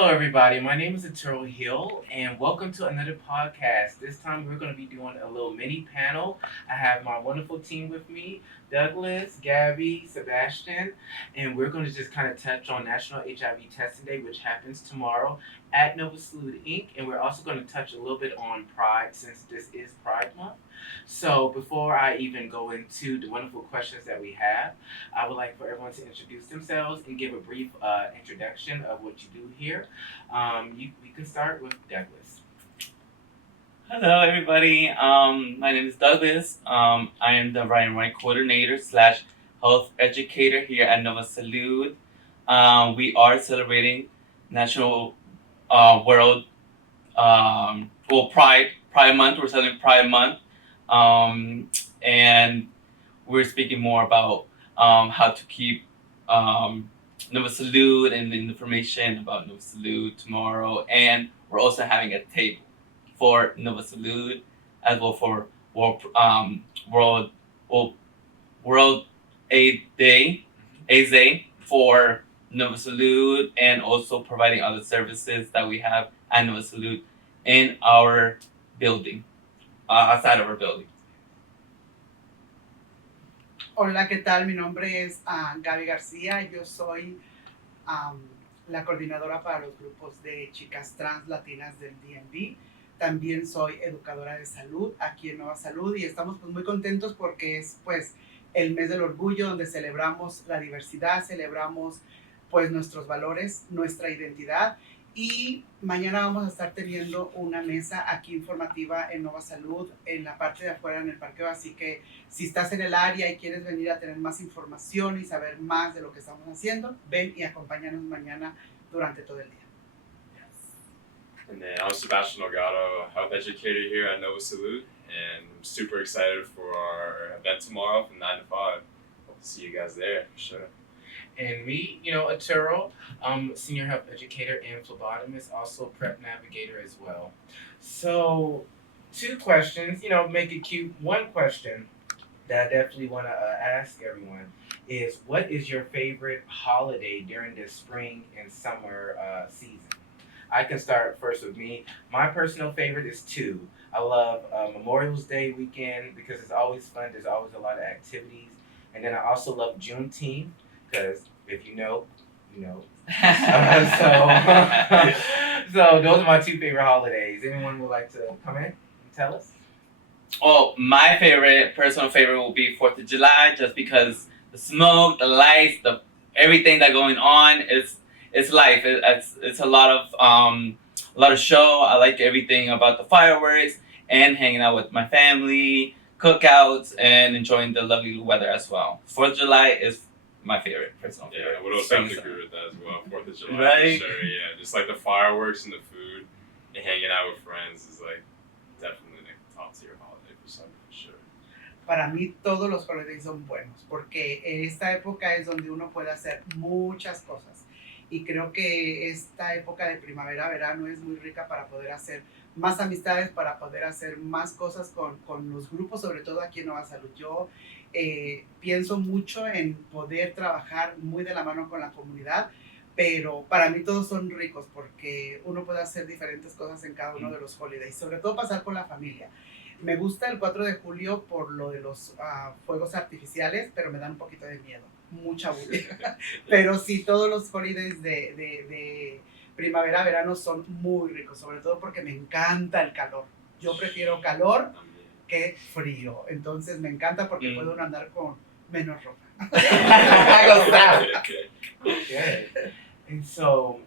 Hello, everybody. My name is Eternal Hill, and welcome to another podcast. This time, we're going to be doing a little mini panel. I have my wonderful team with me, Douglas, Gabby, Sebastian, and we're going to just kind of touch on National HIV Testing Day, which happens tomorrow at NovaSalud Inc. And we're also going to touch a little bit on Pride, since this is Pride Month. So, before I even go into the wonderful questions that we have, I would like for everyone to introduce themselves and give a brief introduction of what you do here. We can start with Douglas. Hello, everybody. My name is Douglas. I am the Ryan White coordinator slash health educator here at NovaSalud. We are celebrating National World Pride Month. We're celebrating Pride Month, and we're speaking more about how to keep NovaSalud and the information about NovaSalud tomorrow. And we're also having a table for NovaSalud as well for World World, World AIDS Day for NovaSalud, and also providing other services that we have at NovaSalud in our building, outside of our building. Hola, ¿qué tal? Mi nombre es Gaby García. Yo soy la coordinadora para los grupos de chicas trans latinas del DMV. También soy educadora de salud aquí en NovaSalud y estamos pues muy contentos porque es pues el mes del orgullo donde celebramos la diversidad, celebramos pues nuestros valores, nuestra identidad. Y mañana vamos a estar teniendo una mesa aquí informativa en NovaSalud, en la parte de afuera, en el parqueo. Así que si estás en el área y quieres venir a tener más información y saber más de lo que estamos haciendo, ven y acompáñanos mañana durante todo el día. And then I'm Sebastian Delgado, health educator here at NovaSalud, and I'm super excited for our event tomorrow from 9 to 5. Hope to see you guys there, for sure. And me, Aturo, senior health educator and phlebotomist, also prep navigator as well. So, two questions, make it cute. One question that I definitely want to ask everyone is, what is your favorite holiday during this spring and summer season? I can start first with me. My personal favorite is two. I love Memorial's Day weekend because it's always fun. There's always a lot of activities. And then I also love Juneteenth because if you know, you know. So those are my two favorite holidays. Anyone would like to come in and tell us? Well, my personal favorite will be 4th of July, just because the smoke, the lights, the everything that going on it's life. It's a lot of show. I like everything about the fireworks and hanging out with my family, cookouts, and enjoying the lovely weather as well. 4th of July is my personal favorite. Yeah, I would also have to agree with that as well. 4th of July, Right? for sure. Yeah, just like the fireworks and the food and hanging out with friends is like definitely like top tier holiday for summer, for sure. Para mí todos los holidays son buenos porque en esta época es donde uno puede hacer muchas cosas. Y creo que esta época de primavera-verano es muy rica para poder hacer más amistades, para poder hacer más cosas con los grupos, sobre todo aquí en NovaSalud. Yo pienso mucho en poder trabajar muy de la mano con la comunidad, pero para mí todos son ricos porque uno puede hacer diferentes cosas en cada uno de los holidays, sobre todo pasar con la familia. Me gusta el 4 de julio por lo de los fuegos artificiales, pero me dan un poquito de miedo, mucha bulla. Pero sí, todos los holidays de primavera, verano son muy ricos, sobre todo porque me encanta el calor. Yo prefiero calor que frío, entonces me encanta porque puedo andar con menos ropa. Okay. And so,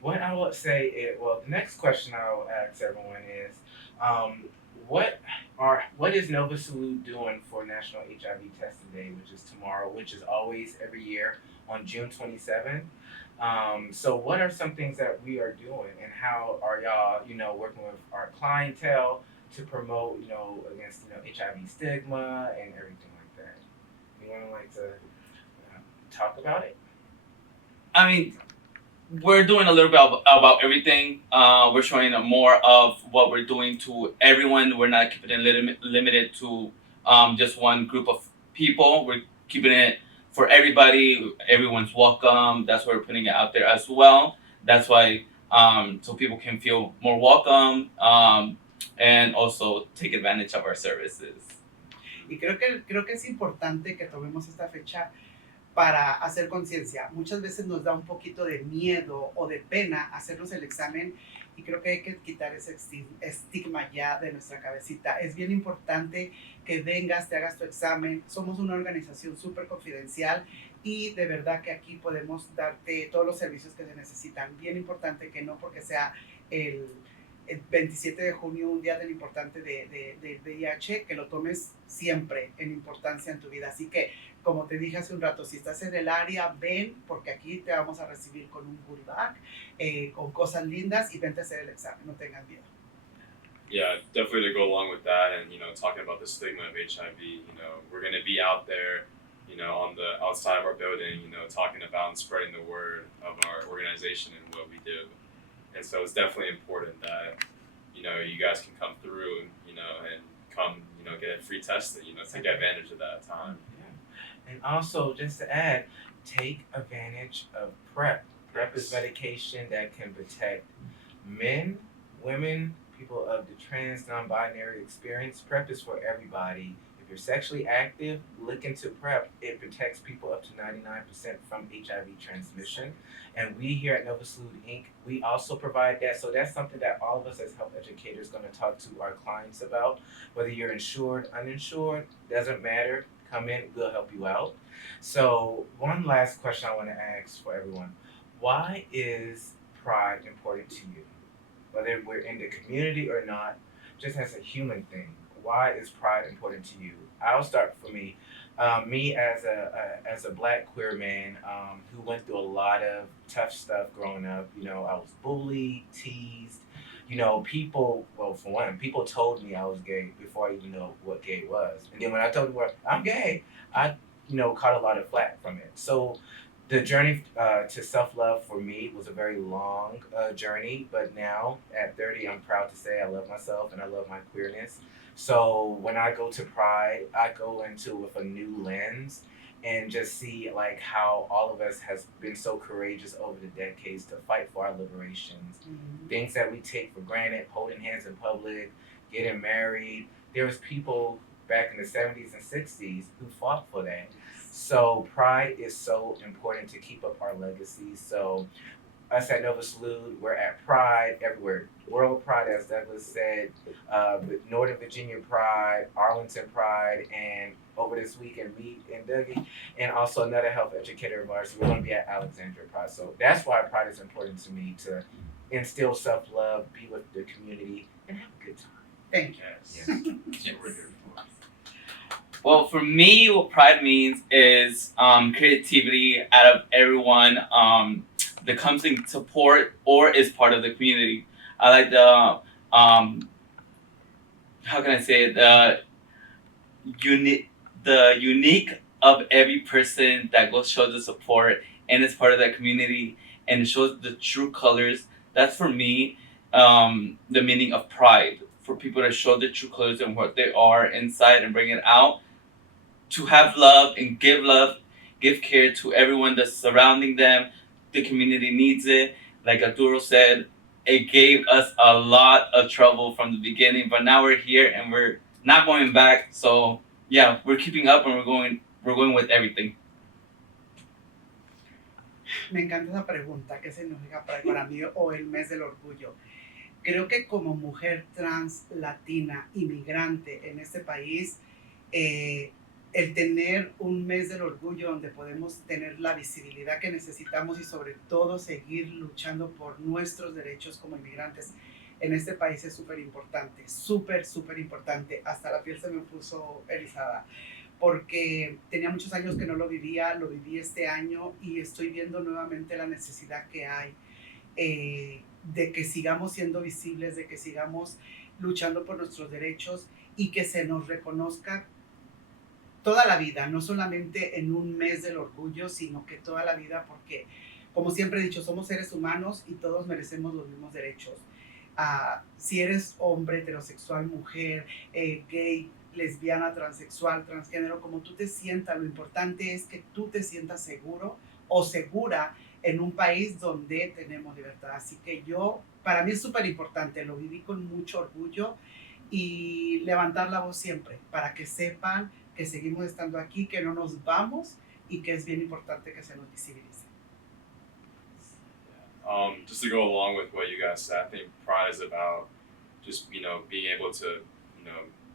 what I would say is, well, the next question I will ask everyone is, what is NovaSalud doing for National HIV Testing Day, which is tomorrow, which is always every year on June 27th? So what are some things that we are doing, and how are y'all, working with our clientele to promote, against, HIV stigma and everything like that? Anyone like to talk about it? I mean, we're doing a little bit about everything. We're showing more of what we're doing to everyone. We're not keeping it limited to just one group of people. We're keeping it for everybody. Everyone's welcome. That's why we're putting it out there as well. That's why so people can feel more welcome, and also take advantage of our services. Y creo que es importante que tomemos esta fecha para hacer conciencia. Muchas veces nos da un poquito de miedo o de pena hacernos el examen y creo que hay que quitar ese estigma ya de nuestra cabecita. Es bien importante que vengas, te hagas tu examen. Somos una organización súper confidencial y de verdad que aquí podemos darte todos los servicios que se necesitan. Bien importante que no porque sea el 27 de junio, un día tan importante de VIH, que lo tomes siempre en importancia en tu vida. Así que, como te dije hace un rato, si estás en el área, ven, porque aquí te vamos a recibir con un goodie bag, con cosas lindas, y vente a hacer el examen, no tengas miedo. Yeah, definitely to go along with that, and talking about the stigma of HIV. We're going to be out there, on the outside of our building, talking about and spreading the word of our organization and what we do. And so it's definitely important that, you guys can come through and come, get a free test, take advantage of that time. Yeah. And also, just to add, take advantage of PrEP. PrEP is medication that can protect men, women, people of the trans, non-binary experience. PrEP is for everybody. If you're sexually active, look into PrEP. It protects people up to 99% from HIV transmission. And we here at NovaSalud Inc., we also provide that. So that's something that all of us as health educators are going to talk to our clients about. Whether you're insured, uninsured, doesn't matter. Come in, we'll help you out. So one last question I want to ask for everyone. Why is pride important to you? Whether we're in the community or not, just as a human thing, why is pride important to you? I'll start for me. Me as a Black queer man who went through a lot of tough stuff growing up. I was bullied, teased. People. Well, for one, people told me I was gay before I even know what gay was. And then when I told them I'm gay, I caught a lot of flack from it. So the journey to self-love for me was a very long journey, but now at 30, I'm proud to say I love myself and I love my queerness. So when I go to Pride, I go into it with a new lens and just see like how all of us has been so courageous over the decades to fight for our liberations. Mm-hmm. Things that we take for granted, holding hands in public, getting married. There was people back in the 70s and 60s who fought for that. So pride is so important to keep up our legacy. So us at NovaSalud, we're at Pride everywhere. World Pride, as Douglas said, Northern Virginia Pride, Arlington Pride, and over this weekend, me and Dougie, and also another health educator of ours. So we're going to be at Alexandria Pride. So that's why Pride is important to me, to instill self-love, be with the community, and have a good time. Thank you. Yes. That's what we're here for. Well, for me, what pride means is creativity out of everyone that comes in support or is part of the community. I like the, how can I say it, the unique of every person that goes shows the support and is part of that community and shows the true colors. That's for me the meaning of pride, for people to show the true colors and what they are inside and bring it out. To have love and give care to everyone that's surrounding them. The community needs it. Like Arturo said, it gave us a lot of trouble from the beginning, but now we're here and we're not going back. So yeah, we're keeping up and we're going with everything. Me encanta esa pregunta, ¿qué significa para mí o el mes del orgullo? Creo que como mujer trans, latina, inmigrante en este país, el tener un mes del orgullo donde podemos tener la visibilidad que necesitamos y sobre todo seguir luchando por nuestros derechos como inmigrantes en este país es súper importante, súper importante. Hasta la piel se me puso erizada porque tenía muchos años que no lo vivía, lo viví este año y estoy viendo nuevamente la necesidad que hay de que sigamos siendo visibles, de que sigamos luchando por nuestros derechos y que se nos reconozca toda la vida, no solamente en un mes del orgullo, sino que toda la vida, porque, como siempre he dicho, somos seres humanos y todos merecemos los mismos derechos. Si eres hombre, heterosexual, mujer, gay, lesbiana, transexual, transgénero, como tú te sientas, lo importante es que tú te sientas seguro o segura en un país donde tenemos libertad. Así que para mí es súper importante, lo viví con mucho orgullo y levantar la voz siempre para que sepan que seguimos estando aquí, que no nos vamos y que es bien importante que se nos visibilice. Just to go along with what you guys said, I think pride is about just being able to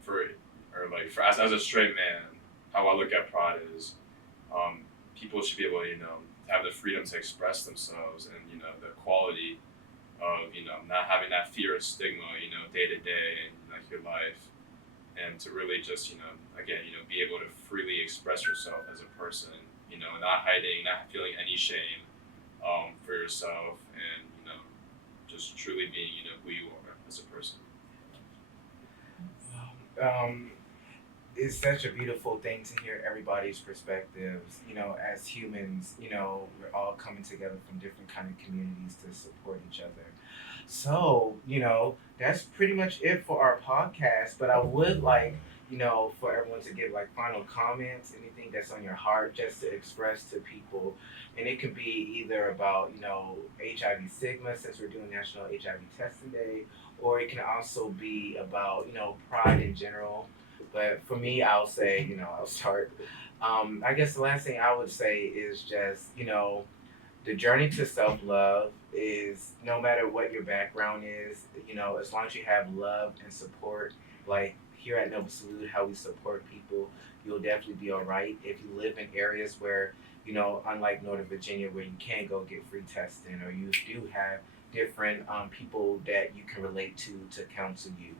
for as a straight man, how I look at pride is people should be able to have the freedom to express themselves and the quality of not having that fear of stigma day to day in like your life, and to really just again be able to freely express yourself as a person, not hiding, not feeling any shame for yourself, and just truly being who you are as a person. It's such a beautiful thing to hear everybody's perspectives. As humans, we're all coming together from different kind of communities to support each other. So, that's pretty much it for our podcast. But I would like, for everyone to give like final comments, anything that's on your heart, just to express to people. And it could be either about, HIV stigma, since we're doing National HIV Testing Day, or it can also be about, pride in general. But for me, I'll say, I'll start. I guess the last thing I would say is just, the journey to self-love is no matter what your background is, as long as you have love and support, like here at NovaSalud, how we support people, you'll definitely be all right. If you live in areas where, unlike Northern Virginia, where you can't go get free testing, or you do have different people that you can relate to counsel you,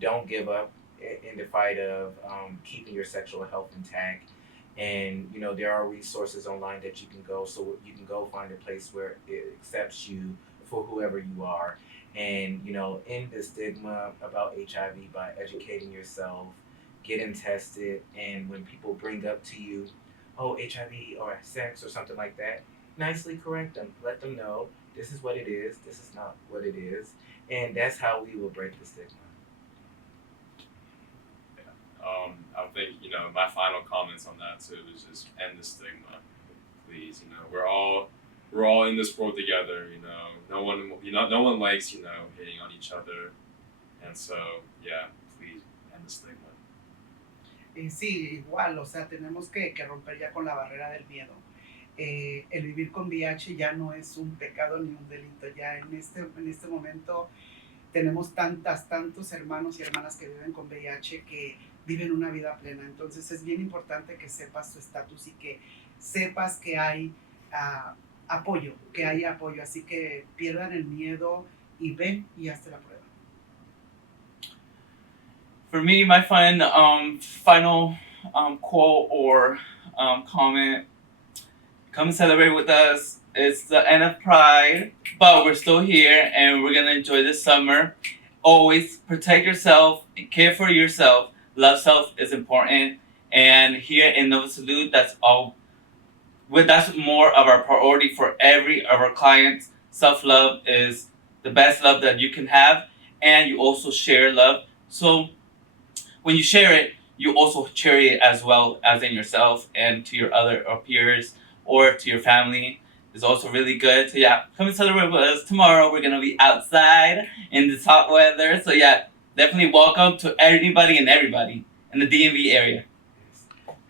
don't give up in the fight of keeping your sexual health intact. And there are resources online that you can go, so you can go find a place where it accepts you for whoever you are, and end the stigma about HIV by educating yourself, getting tested, and when people bring up to you, oh, HIV or sex or something like that, nicely correct them, let them know this is what it is, this is not what it is, and that's how we will break the stigma. I think my final comments on that too is just end the stigma, please. We're all in this world together. No one likes hitting on each other, and so yeah, please end the stigma. Sí, igual, o sea, tenemos que romper ya con la barrera del miedo. El vivir con VIH ya no es un pecado ni un delito. Ya en este momento tenemos tantos hermanos y hermanas que viven con VIH que viven una vida plena. Entonces es bien importante que sepas tu estatus y que sepas que hay apoyo, Así que pierdan el miedo y ven y hazte la prueba. For me, my final quote or comment: come celebrate with us. It's the end of Pride, but we're still here and we're gonna enjoy this summer. Always protect yourself and care for yourself. Love self is important, and here in NovaSalud, that's more of our priority for every of our clients. Self-love is the best love that you can have, and you also share love. So when you share it, you also share it as well as in yourself and to your other peers or to your family. It's also really good. So yeah, come and celebrate with us tomorrow. We're gonna be outside in this hot weather. So yeah, definitely welcome to anybody and everybody in the DMV area.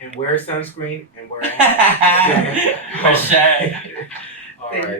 And wear sunscreen and wear a hat. For sure. All right.